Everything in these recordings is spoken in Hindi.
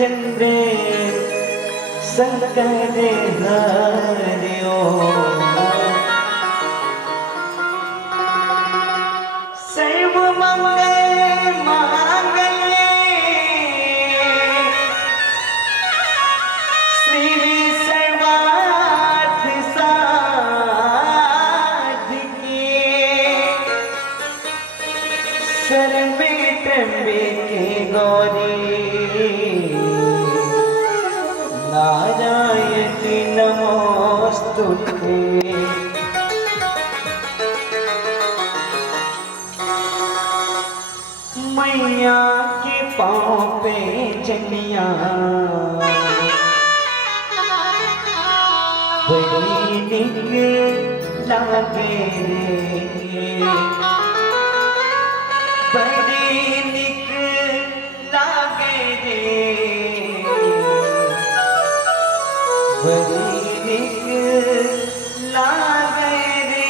चंद्रे संकट हरियो सर्व मंगल मांगल्ये श्री सर्वार्थ साधिके सर्वे त्र्यंबके गौरी नारायणी नमोस्तुते। मैया के पाँव पे जनिया बड़ी निक लागे रे, बड़ी निक लागे रे, बड़ी निक लागे रे।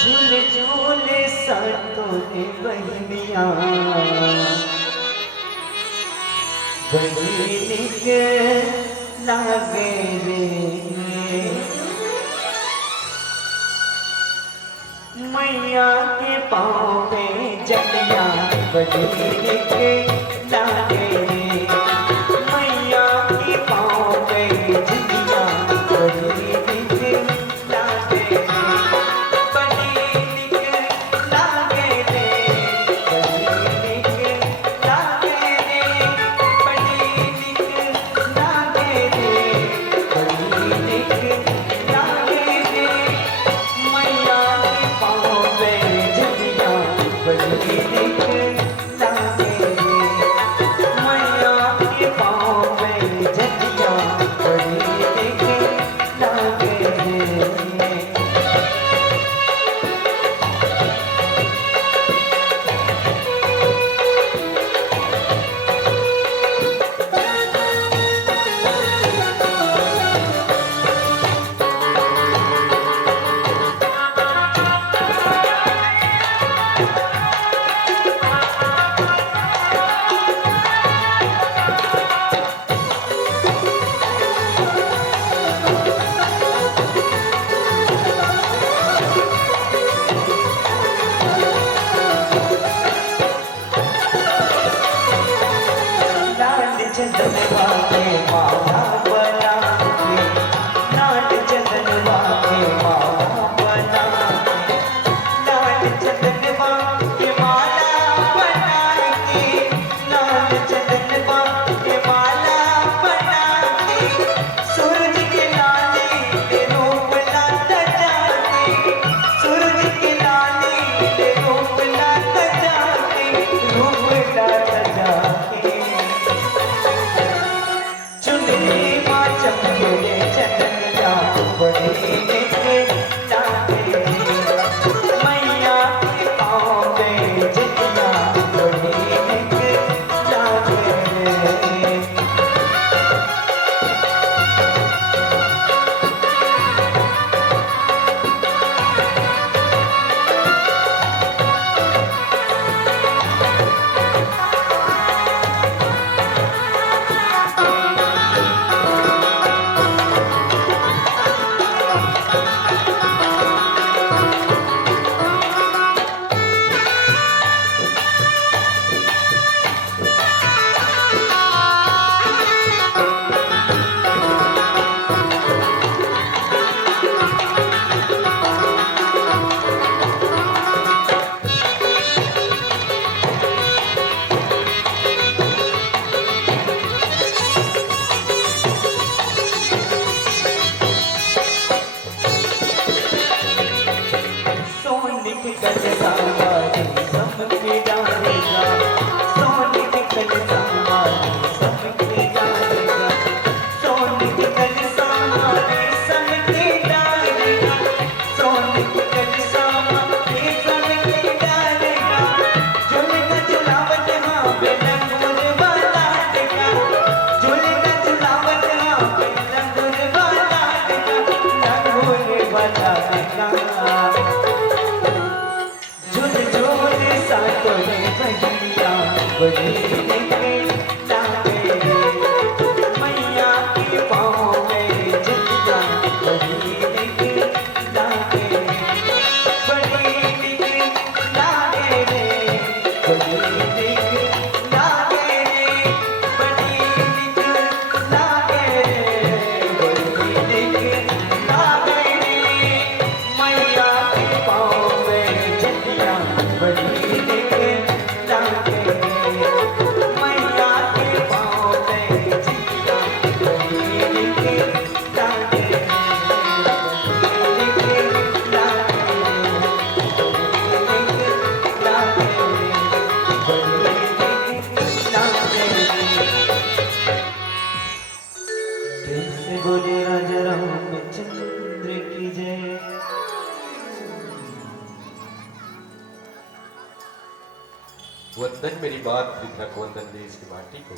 झूल झूल सातों बहनिया बड़ी निक लागे रे। मैया के पाँव पे जलिया बड़ी निक लागे रे। मैया के पाँव पे जलिया बड़ी निक लागे रे, बड़ी निक लागे रे, बड़ी निक लागे रे, बड़ी निक लागे रे, बड़ी निक लागे रे। मैया के पाँव पे जलिया बड़ी निक लागे रे। मैया के पाँव पे जलिया बड़ी निक लागे रे। सातों बहनिया बड़ी के लागे रे मैया के पाँव में जलिया बड़ी के लागे रे बड़ी के लागे रे बड़ी के लागे रे बड़ी के लागे रे बड़ी के लागे रे मैया के पाँव में जलिया बड़ी के लागे रे मैया के पाँव में जलिया बड़ी के लागे रे बड़ी के लागे बोले राजा रामचंद्र की जय। वंदन मेरी बात विद्रक वंदन देश की माटी को,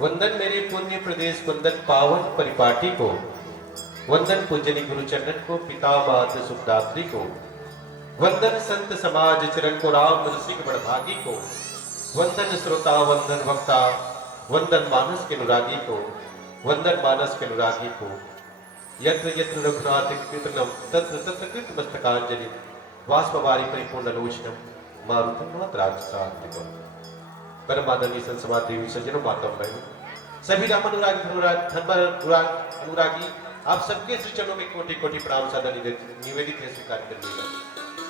वंदन मेरे पुण्य प्रदेश, वंदन पावन परिपाटी को, वंदन पूजनी गुरु चरण को, पिता मात सुखदात्री को, वंदन संत समाज चरण को, राम रसिक बड़भागी को, वंदन श्रोता वंदन वक्ता, वंदन मानस के अनुरागी को, वंदन मानस के अनुरागी को, यत्र यत्र रघुनाथ कीर्तनम तत्र तत्र कृत मस्तकांजलि वाष्पवारी परिपूर्ण लोचनम मारुतम राक्षसात्मकम। परम आदरणीय संत समाज देवी सज्जनों, माताओं बहनों, सभी राम अनुरागी आप सबके श्री चरणों में कोटि कोटि प्रणाम सादर निवेदित है, स्वीकार करिएगा।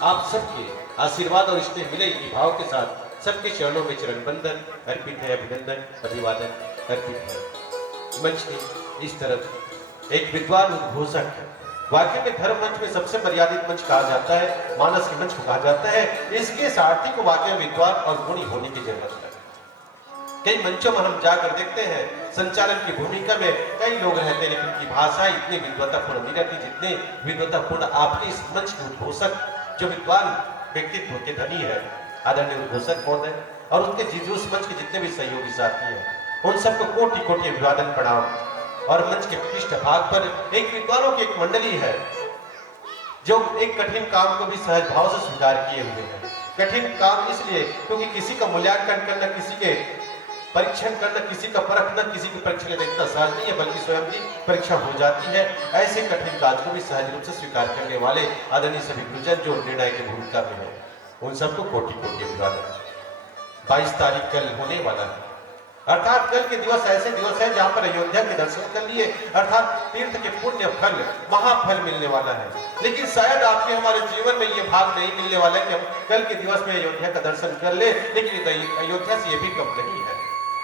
आप सबके आशीर्वाद और स्नेह मिले इन्हीं भाव के साथ सबके चरणों में चरण बंदन अर्पित है, अभिनंदन अभिवादन अर्पित है। मंच के इस तरफ एक विद्वान उद्घोषक, वाकई में धर्म मंच में सबसे मर्यादित मंच कहा जाता है, मानस के मंच को कहा जाता है। इसके सारथी को वाकई विद्वान और गुणी होने की जरूरत है। कई मंचों में हम जाकर देखते हैं, संचालन की भूमिका में कई लोग रहते हैं, लेकिन उनकी भाषा इतनी विद्वतापूर्ण नहीं रहती जितने विद्वतापूर्ण आपके इस मंच के उद्घोषक, जो विद्वान व्यक्तित्व के धनी है, आदरणीय उद्घोषक महोदय, और उनके उस मंच के जितने भी सहयोगी साथी हैं, उन सबको कोटि कोटि अभिवादन प्रणाम। और मंच के पृष्ठ भाग पर एक विद्वानों की एक मंडली है, जो एक कठिन काम को भी सहज भाव से स्वीकार किए हुए हैं। कठिन काम इसलिए क्योंकि किसी का मूल्यांकन करना, किसी के परीक्षण करना, किसी का परखना, किसी की परीक्षा लेना इतना सहज नहीं है, बल्कि स्वयं की परीक्षा हो जाती है। ऐसे कठिन कार्य को भी सहज रूप से स्वीकार करने वाले आदरणीय सभी गुरुजन जो निर्णय की भूमिका में है, उन सबको कोटि कोटि अभिवादन। 22 तारीख कल होने वाला है, अर्थात कल के दिवस ऐसे दिवस है जहां पर अयोध्या के दर्शन कर लिए, अर्थात तीर्थ के पुण्य फल, महाफल मिलने वाला है। लेकिन शायद आपके हमारे जीवन में ये भाग नहीं मिलने वाला है कि हम कल के दिवस में अयोध्या का दर्शन कर ले, लेकिन अयोध्या से ये भी कम नहीं है।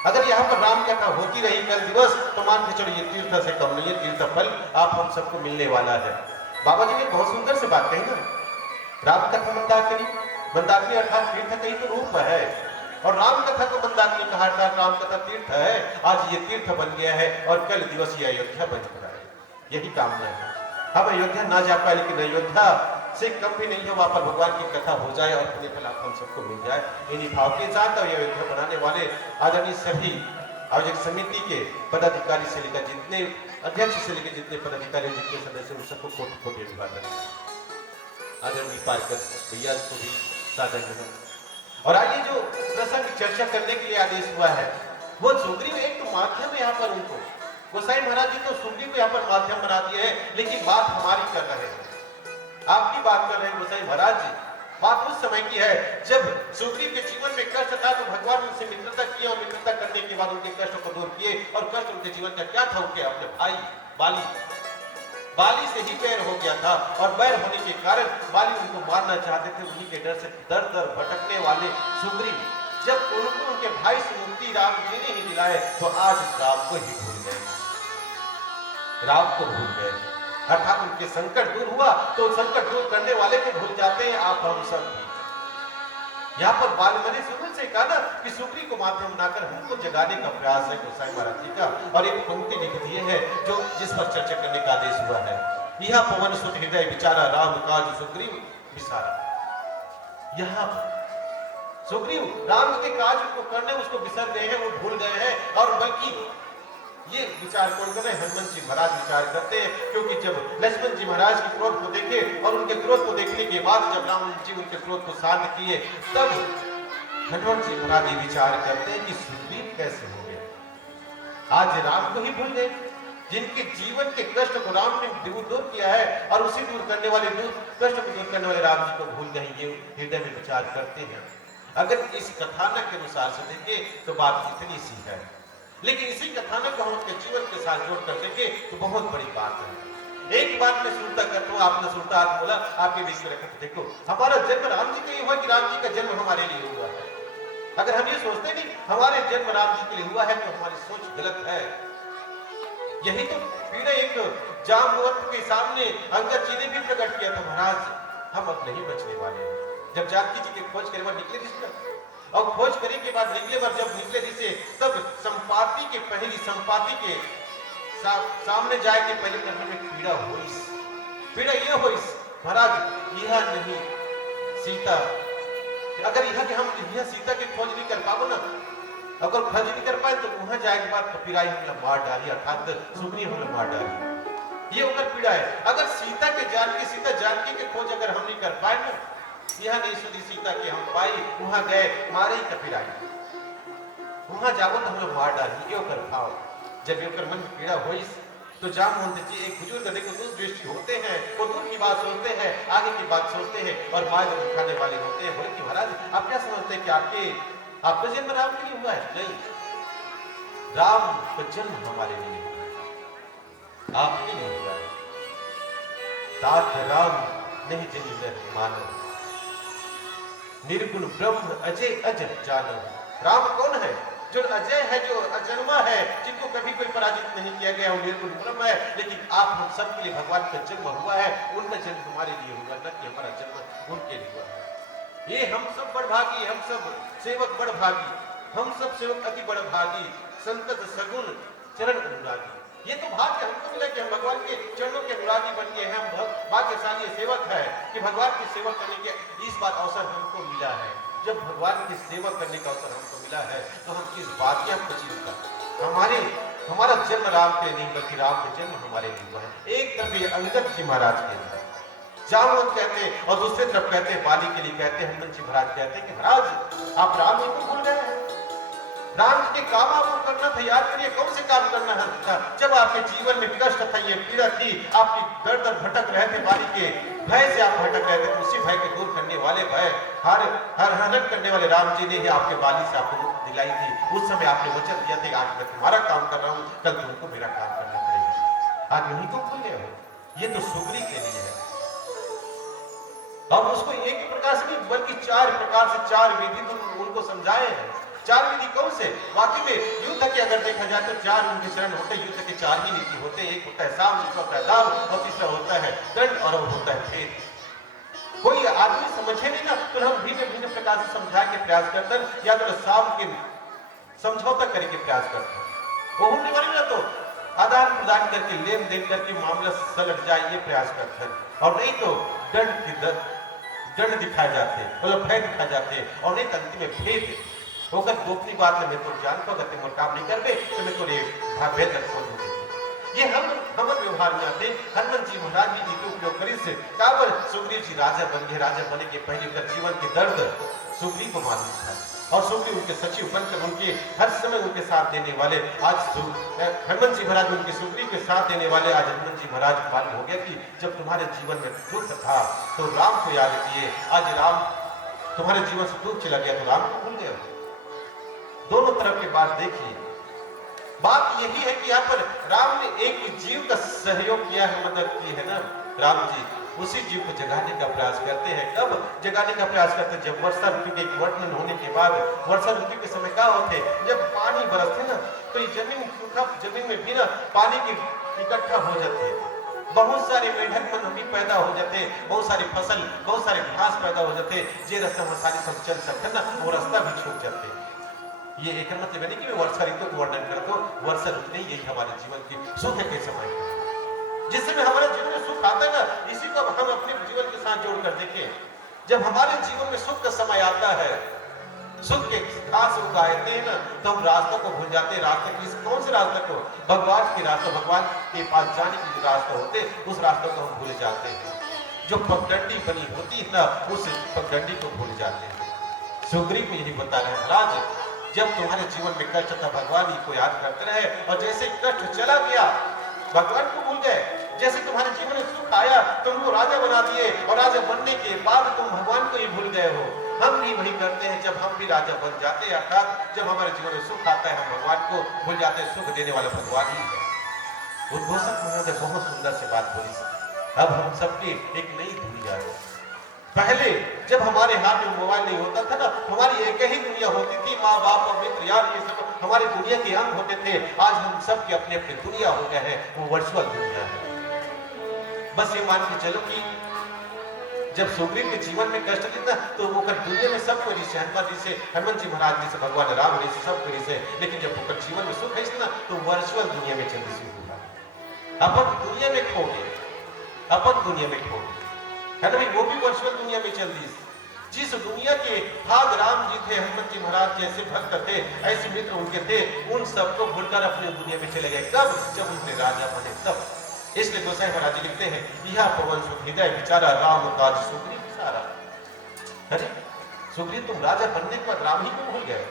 अगर यहाँ पर राम कथा होती रही कल दिवस, तो मान के चलो ये तीर्थ से कम नहीं है, तीर्थ फल आप हम सबको मिलने वाला है। बाबा जी ने बहुत सुंदर से बात कही ना, राम कथा मंदाकिनी, मंदाकिनी अर्थात तीर्थ का ही तो रूप है, और राम कथा को मंदाकिनी कहा था। राम कथा तीर्थ है, आज ये तीर्थ बन गया है और कल दिवस ये अयोध्या बन गया है। यही कामना है। हम अयोध्या ना जा पाए, लेकिन अयोध्या से कम भी नहीं है, वहां पर भगवान की कथा हो जाए और पुण्य फल हम सबको मिल जाए। इन्हीं भाव के साथ अयोध्या बनाने वाले आदरणीय सभी आयोजक समिति के पदाधिकारी से लेकर जितने अध्यक्ष से लेकर जितने पदाधिकारी, जितने सदस्य, उन सबको कोटि कोटि अभिवादन। आदरणीय पारकर भैया को भी सादर नमन। और आइए जो प्रसंग चर्चा करने के लिए आदेश हुआ है, वो सुग्रीव एक तो माध्यम है। यहाँ पर उनको गोसाई महाराज जी तो सुग्रीव को यहाँ पर माध्यम बना दिए हैं, लेकिन बात हमारी कर रहे हैं, आपकी बात कर रहे हैं गोसाई महाराज जी। बात उस समय की है जब सुग्रीव के जीवन में कष्ट था, तो भगवान उनसे मित्रता किए, और मित्रता करने के बाद उनके कष्ट को दूर किए। और कष्ट उनके जीवन का क्या था? उनके अपने भाई बाली से ही बैर हो गया था, और बैर होने के कारण बाली उनको मारना चाहते थे। उन्हीं के डर से दर दर भटकने वाले सुग्रीव जब उनको उनके भाई से मुक्ति राम जी ने ही दिलाए, तो आज राम को ही भूल गए, राम को भूल गए। अर्थात उनके संकट दूर हुआ तो संकट दूर करने वाले को भूल जाते हैं आप हम सब भी। यहाँ पर बालमणि सुगुल से कहा ना कि सुग्रीव को माध्यम बनाकर हमको जगाने का प्रयास है गोसाई महाराज जी का। और एक पंक्ति लिख दिए है जो जिस पर चर्चा करने का आदेश हुआ है, यह पवन सुत हृदय विचारा राम काज सुग्रीव विसारा। यहाँ सुग्रीव राम के काज को करने उसको बिसर गए हैं, वो भूल गए हैं, और बल्कि ये विचार कौन कर रहे हैं? हनुमान जी महाराज विचार करते हैं, क्योंकि जब लक्ष्मण जी महाराज के क्रोध को देखे और उनके क्रोध को देखने के बाद जब राम जी उनके क्रोध को शांत किए, तब हनुमान जी महाराज ये विचार करते हैं कि सुग्रीव कैसे हो गए, आज राम को ही भूल गए, जिनके जीवन के कष्ट को राम ने दूर किया है और उसी दूर करने वाले कष्ट को दूर करने वाले राम जी को भूल गए। ये हृदय में विचार करते हैं। अगर इस कथानक के अनुसार से देखें तो बात इतनी सी है, लेकिन इसी कथानक को हम अपने जीवन के साथ जोड़ कर देखें तो बहुत बड़ी बात है। एक बात मैं सुनता करता हूँ, आपने सुनता हाथ बोला, आपके बीच में रखा, देखो हमारा जन्म राम जी के लिए हुआ कि राम जी का जन्म हमारे लिए हुआ है? अगर हम ये सोचते नहीं हमारे जन्म राम जी के लिए हुआ है तो हमारी सोच गलत है। यही तो पीड़ा एक जामवंत के सामने अंगद जी ने भी प्रकट किया था, महाराज हम अब नहीं बचने वाले हैं। जब जानकी जी की खोज करने निकले जिसने, और खोज करने के बाद निकले बार जब निकले जिसे, तब संपाति के पहली संपाति के सामने जाए के पहले करने में पीड़ा ये होइस महाराज यह नहीं सीता, अगर यह कि हम यह सीता की खोज नहीं कर पाओ ना, अगर खोज नहीं कर पाए तो वहां जाए के बाद पिराई हमला मार डाली, अर्थात सुग्रीव हमला मार डाली, ये होकर पीड़ा है। अगर सीता जानकी के खोज अगर हम नहीं कर पाए ना, यह नहीं सुधी सीता की हम पाई, वहां गए मारे ही कपिराई, वहां जाओ तो हम लोग मार डाली, ये होकर भाव जब ये मन में पीड़ा हुई तो जामवंत जी एक बुजुर्ग देखो दूरदृष्टि होते हैं, वो दूर की बात सोचते हैं, आगे की बात सोचते हैं और मार्ग दिखाने वाले होते हैं। बोले कि महाराज आप क्या समझते हैं कि आपका जन्म राम के लिए हुआ है? नहीं, राम का जन्म हमारे लिए हुआ है, आपके लिए हुआ है। तात राम नहीं जन्म मानव, निर्गुण ब्रह्म अजय अजर जानो। राम कौन है? जो अजय है, जो अजन्मा है, जिनको कभी कोई पराजित नहीं किया गया, वो निर्गुण ब्रह्म है। लेकिन आप हम सब के लिए भगवान का जन्म हुआ है, उनका जन्म हमारे लिए हुआ, न कि हमारा जन्म उनके लिए हुआ है। ये हम सब बड़भागी, हम सब सेवक बड़भागी, हम सब सेवक अति बड़भागी, संतत सगुण चरण अनुरागी। ये तो भाग्य हमको मिला कि हम भगवान के चरणों के अनुरागी बन गए हैं। हम भाग्यशाली सेवक है कि भगवान की सेवा करने के इस बात अवसर हमको मिला है। जब भगवान की सेवा करने का अवसर हमको मिला है तो हम किस बात की हमको चिंता? हमारा जन्म राम के नहीं बल्कि राम के जन्म हमारे लिए हुआ है। एक तरफ ये अंगद जी महाराज के लिए जामवंत कहते हैं और दूसरे तरफ कहते हैं बाली के लिए कहते हैं, हनुमान जी महाराज कहते हैं कि महाराज आप राम जी को भूल गए हैं। राम जी के काम आपको करना था, याद करिए कौन से काम करना था? जब आपके जीवन में कष्ट था, ये पीड़ा थी, आपकी दर दर भटक रहे थे, बाली के भय से आप भटक रहे थे, तो उसी भय को दूर करने वाले, भय हरण करने वाले राम जी ने ही आपके बाली से आपको मुक्ति दिलाई थी। उस समय आपने वचन दिया था आज मैं तुम्हारा काम कर रहा हूँ, कल तुमको मेरा काम करना पड़ेगा। आज यही तो भूल गए हो। ये तो सुग्रीव के लिए है। अब उसको एक प्रकार से नहीं बल्कि 4 प्रकार से 4 विधि तुम उनको समझाए हैं। 4 विधि कौन से? वाकई में युद्ध के अगर देखा जाए तो 4 उनके चरण होते हैं। युद्ध के 4 ही नीति होते हैं। एक होता है साम, दूसरा होता है दाम और तीसरा होता है दंड और होता है भेद। कोई आदमी समझे नहीं ना तो हम भिन्न प्रकार से समझाए के प्रयास करते हैं, या तो साम के समझौता करने के प्रयास करते हैं। वो हमने मानी ना तो आदान प्रदान करके लेन देन करके मामला सलट जाए ये प्रयास करते हैं, और नहीं तो दंड दिखाए जाते हैं, मतलब भय दिखाए जाते हैं, और नहीं अंतिम में भेद होकर गोपनीय बात में तो जान को अगर तुम काम नहीं कर गए तो मैं तो भेद खोल दूंगी। ये हम व्यवहार में आते। हनुमान जी महाराज जी नीति उपयोग करी से काबर सुग्रीव जी राजा बन गए। राजा बने के पहले उनका जीवन के दर्द सुग्रीव को मालूम था, और सुग्रीव उनके सचिव बनकर उनके हर समय उनके साथ देने वाले, आज हनुमान जी महाराज उनके सुग्रीव के साथ देने वाले। आज हनुमान जी महाराज को मालूम हो गया कि जब तुम्हारे जीवन में दुख था तो राम को याद किए, आज राम तुम्हारे जीवन से दूर चला गया तो राम को भूल गए। दोनों तरफ की बात देखिए। बात यही है कि यहाँ पर राम ने एक जीव का सहयोग किया है, मदद की है ना। राम जी उसी जीव को जगाने का प्रयास करते हैं। कब जगाने का प्रयास करते हैं? जब वर्षा ऋतु के वर्णन होने के बाद, वर्षा ऋतु के समय क्या होते, जब पानी बरसते ना तो ये जमीन में भी ना पानी की इकट्ठा हो जाते हैं। बहुत सारे मेढक मन भी पैदा हो जाते, बहुत सारी फसल, बहुत सारे घास पैदा हो जाते। जे रास्ता में सारी सब चल सकते ना, वो रास्ता भी छूट जाते। ये एक मतलब नहीं कि मैं वर्षा ऋतु को वर्णन करता हूँ। वर्षा ऋतु नहीं, यही हमारे जीवन की सुख के समय, जिस समय हमारे जीवन में सुख आता है ना, इसी को हम अपने जीवन के साथ जोड़ कर देखें। जब हमारे जीवन में सुख का समय आता है, सुख के घास उगाते हैं ना, तो हम रास्तों को भूल जाते हैं। रास्ते किस कौन से रास्ते को? भगवान के रास्ते, भगवान के पास जाने के जो रास्ते होते उस रास्तों को हम भूल जाते हैं। जो पगडंडी बनी होती है ना, उस पगडंडी को भूल जाते हैं। सुग्रीव को यही बता रहे हैं, महाराज जब तुम्हारे जीवन में कष्ट था, भगवान ही को याद करते रहे, और जैसे कष्ट चला गया भगवान को भूल गए। जैसे तुम्हारे जीवन में सुख आया, तुमको राजा बना दिए, और राजा बनने के बाद तुम भगवान को ही भूल गए हो। हम भी वही करते हैं, जब हम भी राजा बन जाते हैं, अर्थात जब हमारे जीवन में सुख आता है, हम भगवान को भूल जाते हैं। सुख देने वाला भगवान ही है। उद्घोषक महाराज ने बहुत सुंदर से बात बोली। अब हम सबकी एक नई दुनिया है। पहले जब हमारे हाथ में मोबाइल नहीं होता था ना, हमारी एक ही दुनिया होती थी, माँ बाप और मित्र यार, ये सब हमारी दुनिया के अंग होते थे। आज हम सब के अपने अपने दुनिया हो गए हैं, वो वर्चुअल दुनिया है। बस ये मान के चलो कि जब सुग्रीव के जीवन में कष्ट थी ना, तो वो कर दुनिया में सब कोई से, हनुमान जी से, हनुमान जी महाराज जी से, भगवान राम जी से, सब कोई से। लेकिन जब वो जीवन में सुख है ना, तो वर्चुअल दुनिया में चलती सी होगा। अपन दुनिया में खो गए, अपन दुनिया में खो गए, है ना भाई? वो भी वर्चुअल दुनिया में चल दी। जिस दुनिया के भाग राम जी थे, हनुमान जी महाराज जैसे भक्त थे, ऐसे मित्र उनके थे, उन सबको भूलकर अपनी दुनिया में चले गए। कब? जब उनके राजा बने तब। इसलिए गोसाई महाराज जी लिखते हैं, यह पवन सुख हृदय विचारा, राम काज सुग्रीव सारा। अरे सुग्रीव, तुम राजा बनने के बाद राम ही को भूल गए।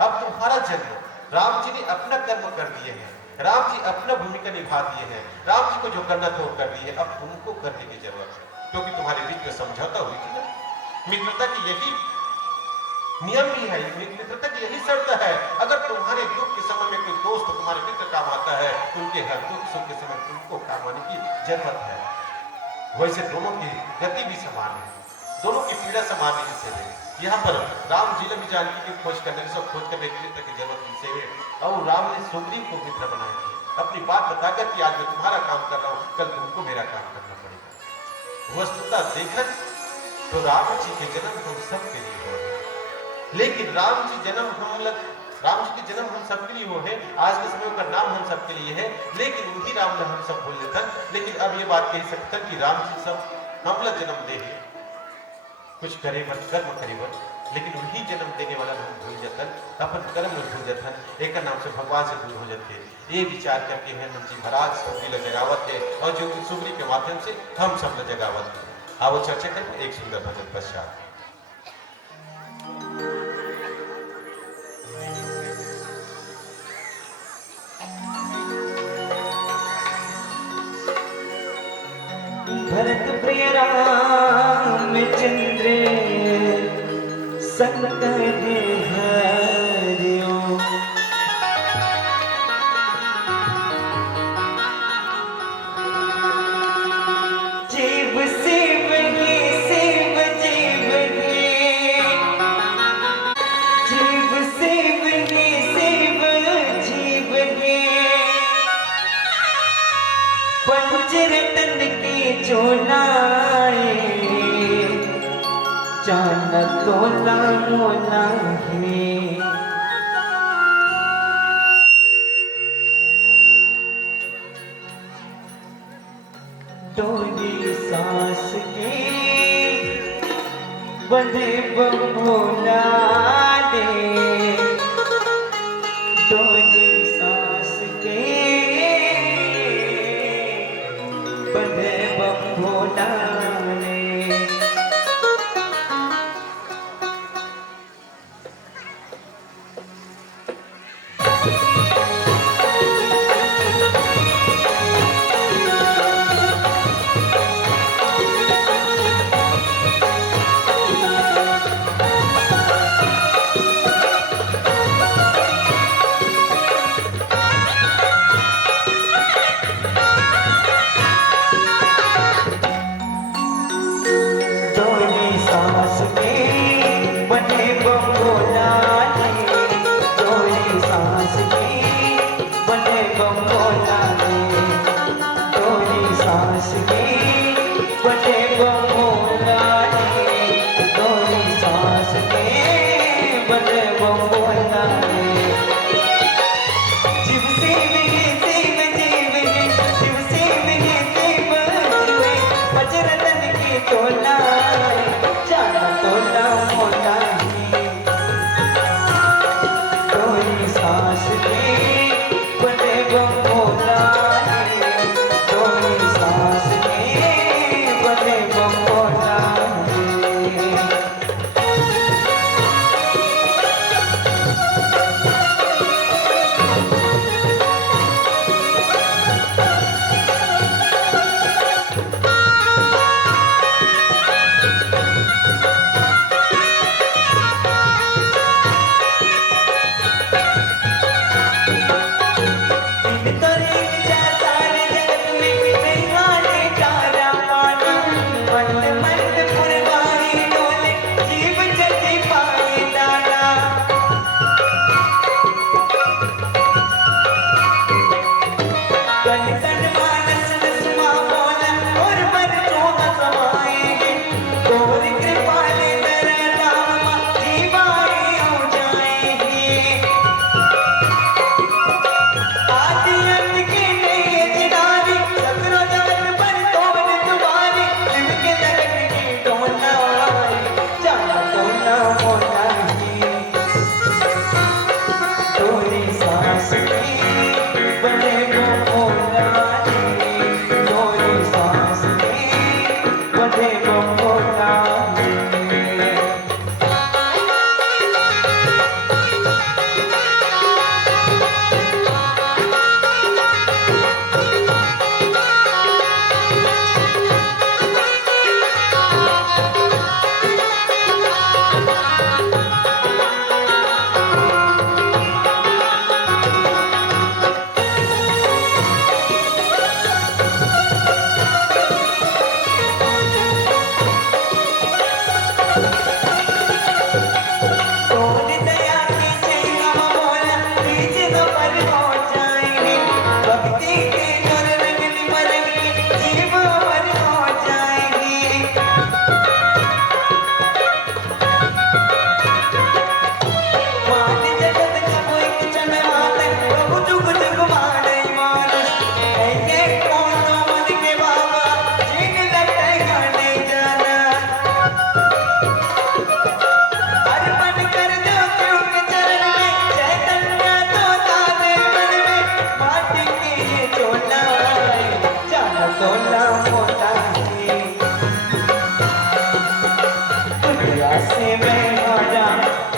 अब तुम्हारा जन्म, राम जी ने अपना कर्म कर दिए हैं, राम जी अपना भूमिका निभा दिए हैं, राम जी को जो करना था वो कर दिए, अब तुमको करने की जरूरत है। क्योंकि तुम्हारे बीच में समझौता हुई थी ना, मित्रता की यही नियम भी है, मित्रता की यही शर्त है। अगर तुम्हारे दुख के समय में कोई दोस्त तुम्हारे मित्र काम आता है, तो उनके हर दुख सुख के समय तुमको काम आने की जरूरत है। वैसे दोनों की गति भी समान है, दोनों की पीड़ा समान है। यहाँ पर राम जी ने भी जानकी की खोज करने, सब खोज करने की मित्र की जरूरत इसे है, और राम ने सुग्रीव को मित्र बनाया है। अपनी बात बताकर कि आज मैं तुम्हारा काम कर रहा हूँ, कल तुमको मेरा काम करना पड़ेगा। वस्तुता देखकर तो राम जी के जन्म हम सबके लिए हो, लेकिन राम जी के जन्म हम सबके लिए हो है। आज के समय का नाम हम सबके लिए है, लेकिन वही राम ने हम सब भूल लेते। लेकिन अब ये बात कह सकते कि राम जी सब हम लोग जन्म दे, कुछ करे मत कर्म करे मत, लेकिन वही जन्म देने वाला हम भूल जाते, अपन कर्म में भूल जाते, एक नाम से भगवान से दूर हो जाते। ये विचार करके हनुमान जी महाराज सबकी जगावत है, और जो सुग्रीव के माध्यम से हम सब जगावत है। आओ चर्चा करें एक सुंदर भजन पश्चात। भरत प्रिय रामचंद्र संकट हरियो, जीव शिव ही शिव जीव ही, जीव शिव ही शिव जीव ही, पंचरतन की चोलाए, चान तोला मोला है। डोली सांस की बंधे बमोला दे, डोली सांस के बंधे बमोला दे।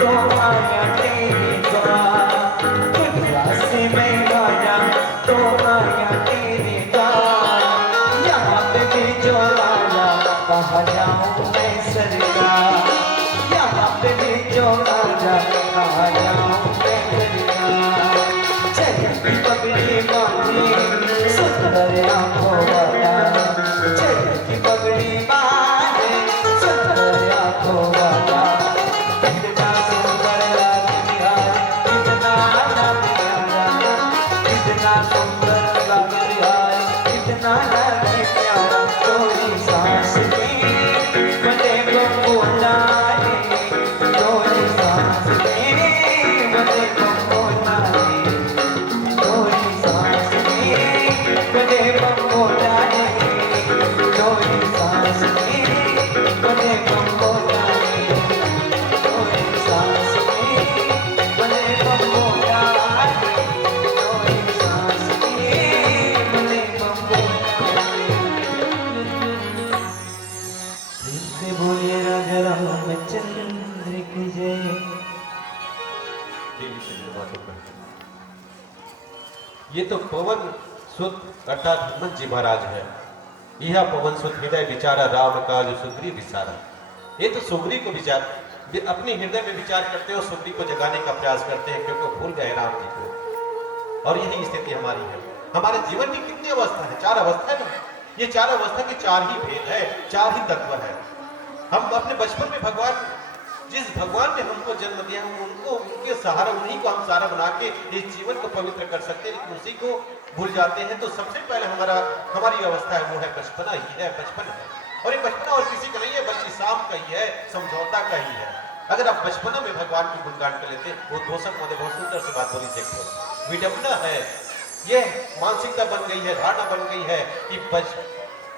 तो आया तेरी द्वार, प्यास में आया तो आया तेरी द्वार। यहाँ पे भी जो आया कहाँ जाऊँ मैं सरकार, यहाँ पे भी जो आया कहाँ जाऊँ मैं सरकार। चढ़ी पगड़ी बांधी सुंदर आँखों वाला, चढ़ी पगड़ी बांधे सुंदर आँखों वाला। कितना सुंदर लागे हाय, कितना लागे प्यारा, कितना सुंदर लागे हाय, कितना लागे प्यारा। तोरी सांस में बड़े बम्बोला रे, तोरी सांस में बड़े बम्बोला रे, तोरी सांस में बड़े बम्बोला रे, तोरी सांस में बड़े बम्बोला रे, तोरी सांस में बड़े बम्बोला रे, तोरी सांस में बड़े बम्बोला रे। दिल से बोले राजा रामचंद्र की जय। देवी से बातों करते हैं। ये तो पवन सुत अर्थात हनुमान जी महाराज है। यह पवन सुत हृदय विचारा राम काज सुग्रीव विचारा। ये तो सुग्रीव को विचार अपने हृदय में विचार करते हैं और सुग्रीव को जगाने का प्रयास करते हैं, क्योंकि भूल गए राम जी को। और यही स्थिति हमारी है। हमारे जीवन की कितनी अवस्था है? 4 अवस्था है ना। ये 4 अवस्था के 4 ही भेद है, 4 ही तत्व है। हम अपने बचपन में भगवान, जिस भगवान ने हमको जन्म दिया, हम उनको, उनके सहारा, उन्हीं को हम सहारा बना के इस जीवन को पवित्र कर सकते हैं, लेकिन उसी को भूल जाते हैं। तो सबसे पहले हमारी अवस्था है वो है बचपना ही है, बचपन है। और ये बचपना और किसी का नहीं है, बल्कि शाम का ही है, समझौता का ही है। अगर आप बचपना में भगवान की गुणगान कर लेते, वो घोषक महोदय बहुत सुंदर से बात बोली, देखो विडंबना है, ये मानसिकता बन गई है, धारणा बन गई है कि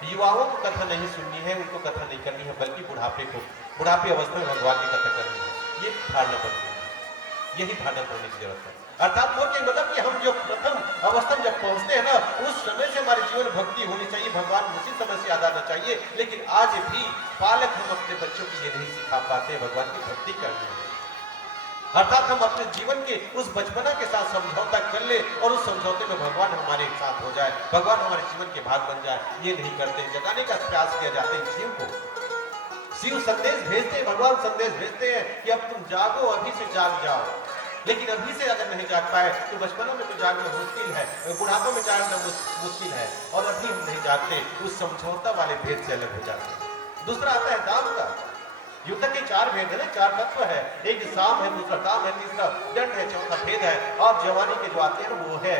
युवाओं को कथा नहीं सुननी है, उनको कथा नहीं करनी है, बल्कि बुढ़ापे अवस्था में भगवान की कथा करनी है। ये धारणा बन गई है, यही धारणा करने की जरूरत है। अर्थात वो क्या मतलब कि हम जो प्रथम अवस्था में जब पहुंचते हैं ना, उस समय से हमारे जीवन भक्ति होनी चाहिए, भगवान उसी समय से याद आना चाहिए। लेकिन आज भी पालक हम अपने बच्चों को ये नहीं सिखा पाते भगवान की भक्ति करनी है। अर्थात हम अपने जीवन के उस बचपना के साथ समझौता कर ले और उस समझौते में भगवान हमारे साथ हो जाए, भगवान हमारे जीवन के भाग बन जाए, ये नहीं करते। जगाने का प्रयास किया जाता है शिव को, शिव संदेश भेजते हैं, भगवान संदेश भेजते हैं कि अब तुम जागो, अभी से जाग जाओ। लेकिन अभी से अगर नहीं जाग पाए तो बचपनों में तो जागना मुश्किल है, बुढ़ापे में जागना मुश्किल है, और अभी हम नहीं जागते, उस समझौता वाले भेद से अलग हो जाते। दूसरा आता है दाम का। युद्ध के 4 भेद है ना, 4 तत्व है। एक साम है, दूसरा दाम है, तीसरा दंड है, चौथा भेद है। और जवानी के जो आते हैं वो है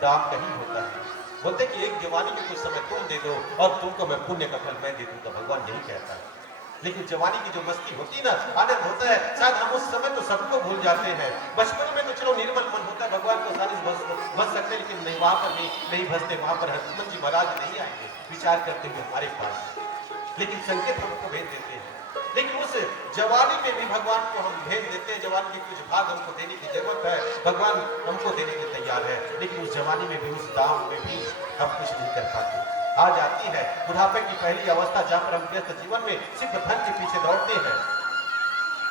दाम का ही होता है। बोलते कि एक जवानी के कुछ समय तुम दे दो और तुमको मैं पुण्य का फल मैं दे दूं, तो भगवान यही कहता है। लेकिन जवानी की जो मस्ती होती है ना, आनंद होता है, शायद हम उस समय तो सबको भूल जाते हैं। बचपन में तो चलो निर्मल मन होता है, भगवान को सारे बस सकते हैं, लेकिन नहीं, वहां पर नहीं भजते, वहां पर हनुमान जी महाराज नहीं आएंगे विचार करते हुए हमारे पास, लेकिन संकेत हमको भेज देते हैं। लेकिन उस जवानी में भी भगवान को हम भेज देते हैं। जवानी के कुछ भाग हमको देने की जरूरत है, भगवान हमको देने के तैयार है, लेकिन उस जवानी में भी, उस दाम में भी हम कुछ नहीं कर पाते। आ जाती है बुढ़ापे की पहली अवस्था, जहां पर हम व्यस्त जीवन में सिर्फ धन के पीछे दौड़ते हैं।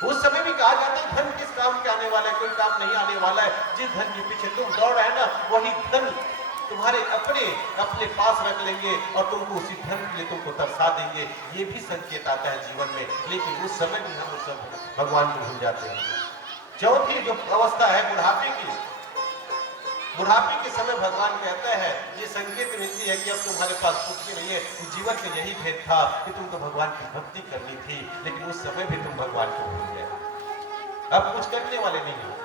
उस समय भी कहा जाता है धन किस काम के आने वाला है, कोई काम नहीं आने वाला है। जिस धन के पीछे तुम दौड़ रहे हैं ना, वही धन तुम्हारे अपने पास रख लेंगे और तुमको उसी धन के लिए तुमको तरसा देंगे। ये भी संकेत आता है जीवन में, लेकिन उस समय भी हम उस भगवान को भूल जाते हैं। चौथी जो अवस्था है बुढ़ापे की, बुढ़ापे के समय भगवान कहता है, ये संकेत मिलती है कि अब तुम्हारे पास कुछ नहीं है। जीवन में यही भेद था कि तुमको भगवान की भक्ति करनी थी, लेकिन उस समय भी तुम भगवान को भूल गए। अब कुछ करने वाले नहीं हो।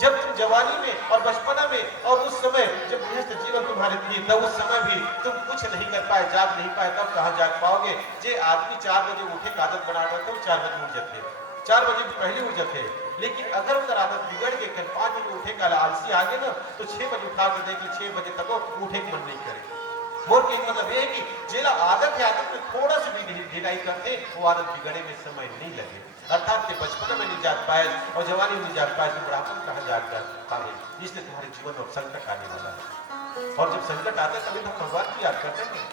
जब तुम जवानी में और बचपना में और उस समय जब व्यस्त जीवन तुम्हारे थी, तब उस समय भी तुम कुछ नहीं कर पाए, जाग नहीं पाए, तब कहाँ जाग पाओगे? जे आदमी 4 बजे उठे का आदत बना रहे थे, 4 बजे उठ जाते, 4 बजे पहले उठ जाते। लेकिन अगर उनका आदत बिगड़ के 5 बजे उठे का आलसी आ गए ना, तो 6 बजे उठा के देख ले, 6 बजे तक उठे के मन नहीं करे। बोल के मतलब ये है कि जेला आदत है, आदत में थोड़ा सा भी ढिलाई करते, वो आदत बिगड़े में समय नहीं लगे। अर्थात के बचपन में नहीं जाग पाए और जवानी में नहीं जाग पाए, तो बुढ़ापा में कहाँ जाग पाए? इसलिए तुम्हारे जीवन में संकट आने वाला है, और जब संकट आता है तभी तो भगवान की याद करते हैं।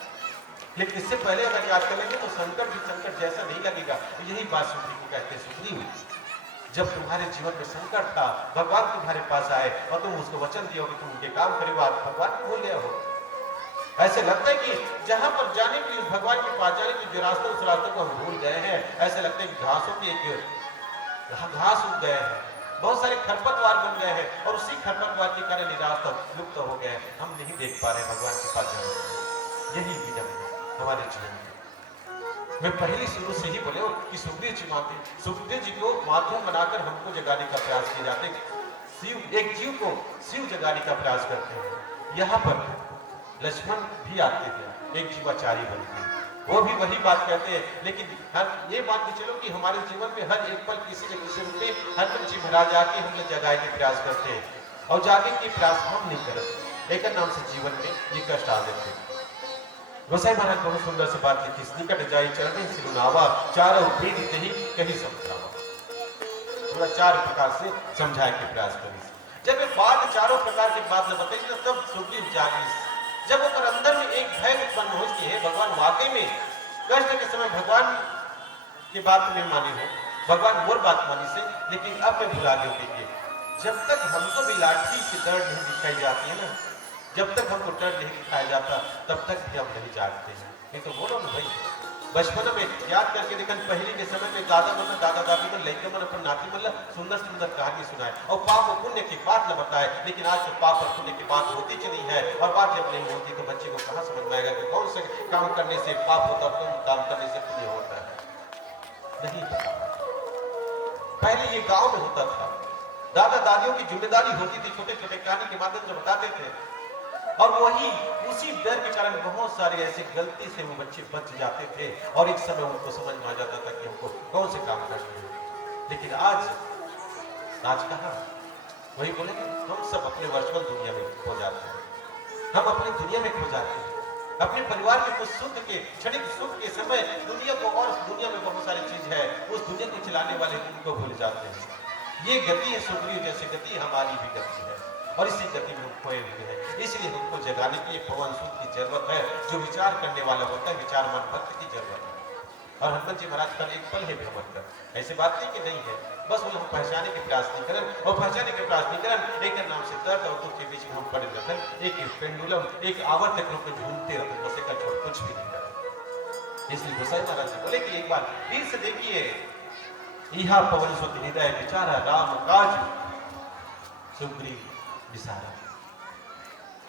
लेकिन इससे पहले अगर याद कर लेंगे तो संकट भी संकट जैसा नहीं लगेगा। यही बात सुग्रीव को कहते हैं, सुग्रीव जब तुम्हारे जीवन में संकट था, भगवान तुम्हारे पास आए और तुम उसको वचन दिए हो कि तुम उनके काम करोगे, आप भगवान को भूल गए हो। ऐसे लगता है कि जहां पर जाने के लिए, भगवान के पास जाने के लिए जो रास्ता, उस रास्ते को हम भूल गए हैं। ऐसे लगता है कि घासों की एक घास उग गए हैं, बहुत सारे खरपतवार बन गए हैं और उसी खरपतवार के कारण ये रास्ता लुप्त हो गया है। हम नहीं देख पा रहे भगवान के पास जाने। यही विडम्ब है हमारे जीवन में। मैं पहले शुरू से ही बोले कि सुखदेव जी को माध्यम बनाकर हमको जगाने का प्रयास किए जाते। एक जीव को शिव जगाने का प्रयास करते हैं। यहाँ पर लक्ष्मण भी आते थे, एक जीवाचारी बनते, वो भी वही बात कहते हैं। लेकिन ये मान के चलो कि हमारे जीवन में हर एक पल किसी न किसी रूप में हनुमान जी महाराज आके हमें जगाने के प्रयास करते हैं और जागे के प्रयास हम नहीं करते। एक नाम से जीवन में ये कष्ट आ जाते हैं। गोसाई महाराज बहुत सुंदर से बात लिखी, निकट जाई चरण सिरुनावा, चारों पीड़ित ही कहीं समझावा। थोड़ा चार प्रकार से समझाए के प्रयास करी। जब ये बात चारों प्रकार की बात न बताई तब सुग्रीव जागी। जब वो अंदर में एक भय उत्पन्न हो कि है भगवान वाकई में कष्ट के समय भगवान की बात में मानी हो, भगवान मोर बात मानी से, लेकिन अब मैं भुला गया कि जब तक हमको भी लाठी की दर्द नहीं दिखाई जाती है ना, जब तक हमको डर नहीं दिखाया जाता तब तक भी हम नहीं जागते हैं। नहीं तो बोलो ना भाई, बचपन में याद करके देखन पहले के समय में दादा दादी मन लड़के मन अपन नाती मन सुंदर सुंदर कहानी सुनाए और पाप और पुण्य की बात न बताए। लेकिन आज तो पाप और पुण्य की बात होती ही नहीं है, और बात जब नहीं होती तो बच्चे को कहाँ समझ में आएगा कि कौन से काम करने से पाप होता है, कौन काम करने से पुण्य होता है। नहीं पता। पहले ये गांव में होता था, दादा दादियों की जिम्मेदारी होती थी, छोटे छोटे कहानी के माध्यम से बताते थे, और वही उसी डर के कारण बहुत सारे ऐसे गलती से वो बच्चे बच जाते थे और एक समय उनको समझ में आ जाता था कि हमको कौन से काम करने हैं। लेकिन आज कहाँ वही बोलेंगे, हम सब अपने वर्चुअल दुनिया में खो जाते हैं, हम अपनी दुनिया में खो जाते हैं, अपने परिवार के कुछ सुख के क्षणिक सुख के समय दुनिया को, और दुनिया में बहुत सारी चीज है, उस दुनिया को चलाने वाले उनको भूल जाते हैं। ये गति है सुग्रीव जैसी गति, हमारी भी गति है और इसी गति में हम खोए हुए हैं। इसलिए हमको जगाने के लिए पवन सूत की जरूरत है, जो विचार करने वाला होता है, विचारमान भक्त की जरूरत है। और हनुमान जी महाराज का एक पल है भ्रमण कर, ऐसी बात नहीं कि नहीं है, बस वो हम पहचाने के प्रयास नहीं करें, और पहचाने के प्रयास नहीं करें। एक नाम से दर्द और दुख के बीच में हम पड़े रहते, एक पेंडुलम, एक आवर्तक रूप में झूमते रहते, बस एक छोड़ कुछ भी नहीं करते। इसलिए गोसाई महाराज जी बोले कि एक बार फिर से देखिए, यह पवन सूत हृदय विचारा राम काज सुग्रीव विसारा।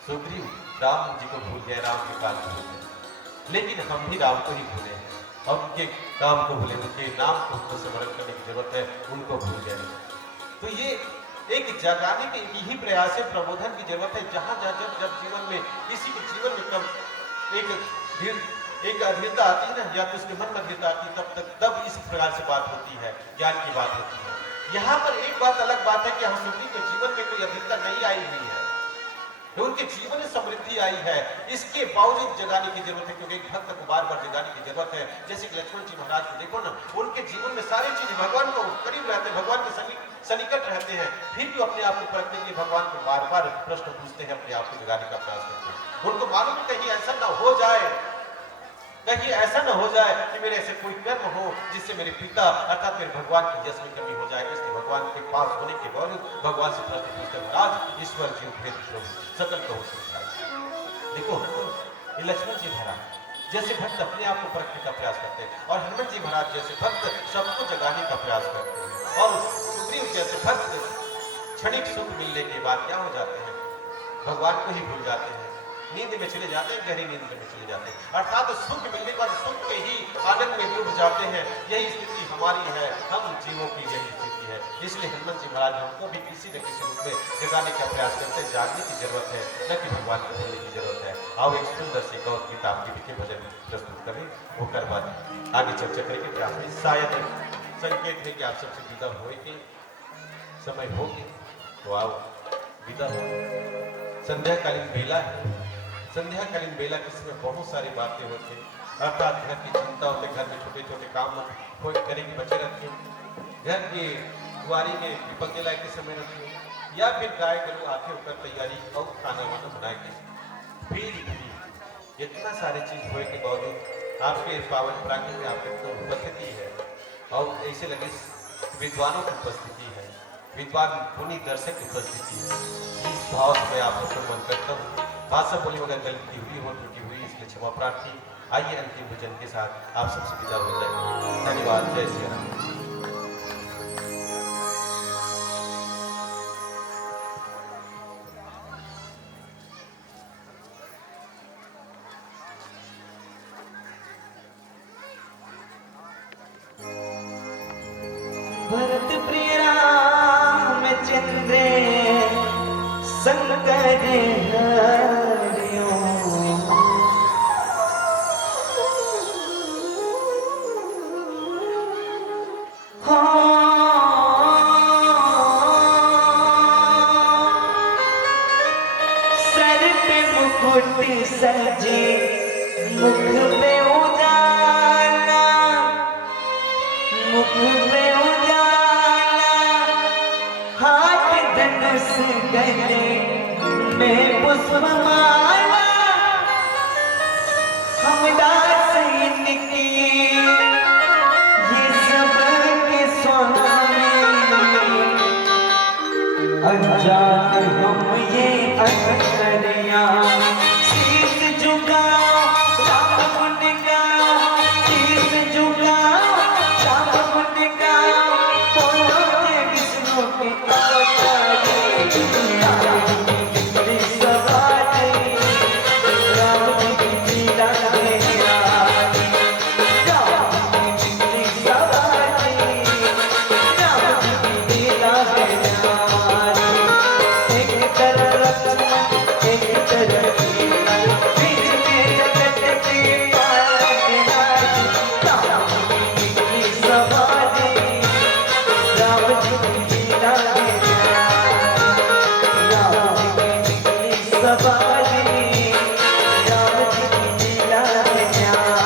सुग्रीव राम जी को भूल गए, राम के काल को भूल गए, लेकिन हम भी राम को ही भूले हैं और उनके काम को भूले, उनके नाम को हमको स्मरण करने की जरूरत है, उनको भूल गए। तो ये एक जगाने के यही प्रयास है, प्रबोधन की जरूरत है। जहां जहां जब जीवन में किसी के जीवन में कब एक अधीरता आती है ना, या तो उसके मन में अधीरता आती है, तब इस प्रकार से बात होती है, ज्ञान की बात होती है। यहाँ पर एक बात अलग बात है कि हम सुग्रीव के जीवन में कोई अधीरता नहीं आई हुई है, तो उनके जीवन में समृद्धि आई है, इसके बावजूद जगाने की जरूरत है, क्योंकि एक भक्त को बार बार जगाने की जरूरत है। जैसे कि लक्ष्मण जी महाराज को देखो ना, उनके जीवन में सारी चीज भगवान को करीब रहते हैं, भगवान के सन्निकट रहते हैं, फिर भी अपने आप को परखने के लिए भगवान को बार बार प्रश्न पूछते हैं, अपने आप को जगाने का प्रयास करते हैं। उनको मालूम है कहीं ऐसा ना हो जाए, कहीं ऐसा न हो जाए कि मेरे ऐसे कोई कर्म हो जिससे मेरे पिता अर्थात मेरे भगवान की यश में कमी हो जाए। इसलिए भगवान के पास होने के बावजूद भगवान से प्रश्न पूछते, महाराज ईश्वर जीव भेद प्रभु सकल कहो समझाए। देखो ये लक्ष्मण जी महाराज जैसे भक्त अपने आप को परखने का प्रयास करते हैं, और हनुमान जी महाराज जैसे भक्त सबको जगाने का प्रयास करते हैं, और सुग्रीव जैसे भक्त क्षणिक सुख मिलने के बाद क्या हो जाते हैं, भगवान को ही भूल जाते हैं, नींद में चले जाते हैं, गहरी नींद में चले जाते हैं, अर्थात सुख मिलने के बाद सुख के ही आनंद में डूब जाते हैं। यही स्थिति हमारी है, हम जीवों की यही स्थिति है। इसलिए हनुमान जी महाराज हमको भी किसी न किसी रूप में जगाने का प्रयास करते हैं। जागने की जरूरत है, न कि भगवान को भूलने की जरूरत है। आओ एक सुंदर सी गौर गीता आपके लिखे भजन प्रस्तुत करें, वो कर बाद आगे चर्चा करेंगे। प्रयास में शायद संकेत है कि आप सबसे विदा हुए के समय होगी, तो आओ विदा हो। संध्याकालीन बेला है, संध्याकालीन बेला के समय बहुत सारी बातें होती हैं, अर्थात घर की चिंता होते, घर में छोटे छोटे काम कोई करेंगे बचे रखे, घर की बुआरी में दीपक जलाए के समय रखे, या फिर गाय गरु आके होकर तैयारी और खाना वाना बनाएंगे। फिर भी इतना सारी चीज होने के बावजूद आपके पावन प्रांगण में आपकी तो उपस्थिति है, और ऐसे लगे विद्वानों की उपस्थिति है, विद्वान पुनीत दर्शक की उपस्थिति है। इस भाव से मैं आप सबको मन करता हूँ। भाषा बोली मगर गलती हुई हो, त्रुटि हुई, इसलिए क्षमा प्रार्थी। आइए अंतिम भजन के साथ आप सबसे विदा हो जाए। धन्यवाद। जय श्री राम। भरत प्रिय रामचंद्र शंकर हरिओ। हो सर पे मुकुट सजे, मुख पे उजाला, मुख पे उजाला, हाथ धनुष गले में पुष्पमाला। हम दास इनकी ये सब के स्वामी, अनजान हम ये अनकरिया। शीश झुकाओ राम गुण गाओ, शीश झुकाओ राम गुण गाओ, बोलो जय विष्णु के अवतारी। राम जी की सवारी, राम जी की लीला है निराली। राम जी की सवारी, राम जी की लीला है निराली। एक तरफ लक्ष्मण, एक तरफ सीता, बीच में जगत के पालनहारी। राम जी की सवारी, राम जी की लीला है निराली। राम जी की सवारी, राम जी की लीला है निराली।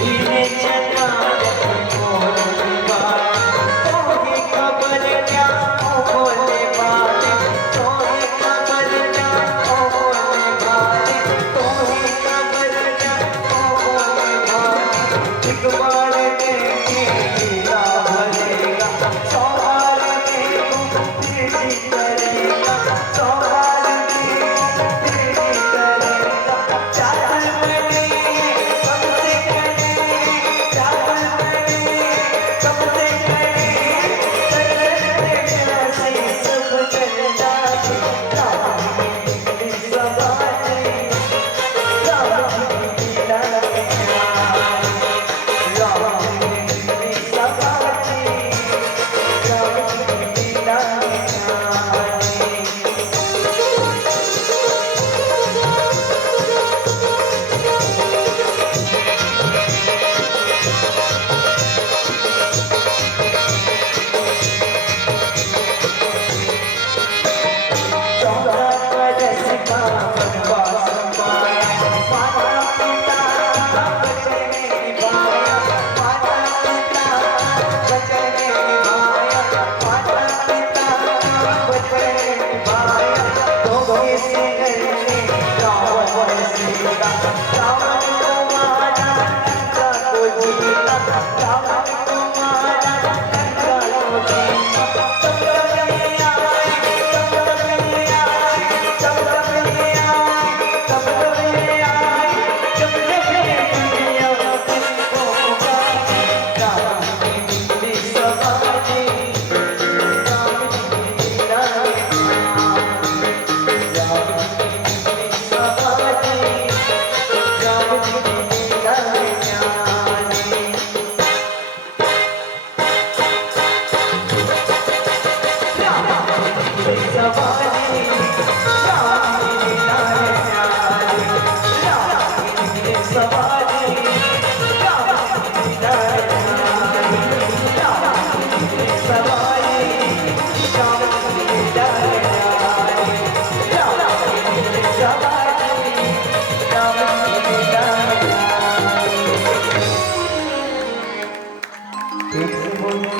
इन्हें जगावत मोर बात, तोहे खबर क्या ओ भोले बाले। तोहे खबर क्या ओ भोले बाले, तोहे खबर क्या ओ भोले बाले। एक बार देखे लीला भरेगा, 100 बार देखो फिर भी करेगा। 100 बार देखो फिर भी करेगा। चादर बने सबसे कड़े, चादर बने सबसे कड़े, से सब चल जाते। राम जी की सवारी, राम जी की लीला है निराली। राम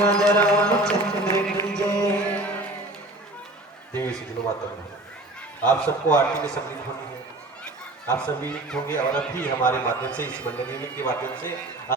राजा रामचंद्र की जय। देवी सिद्धू माता आप सबको आरती में सम्मिलित होनी है। आप सम्मिलित होंगे और अभी हमारे माध्यम से इस मंडली के माध्यम से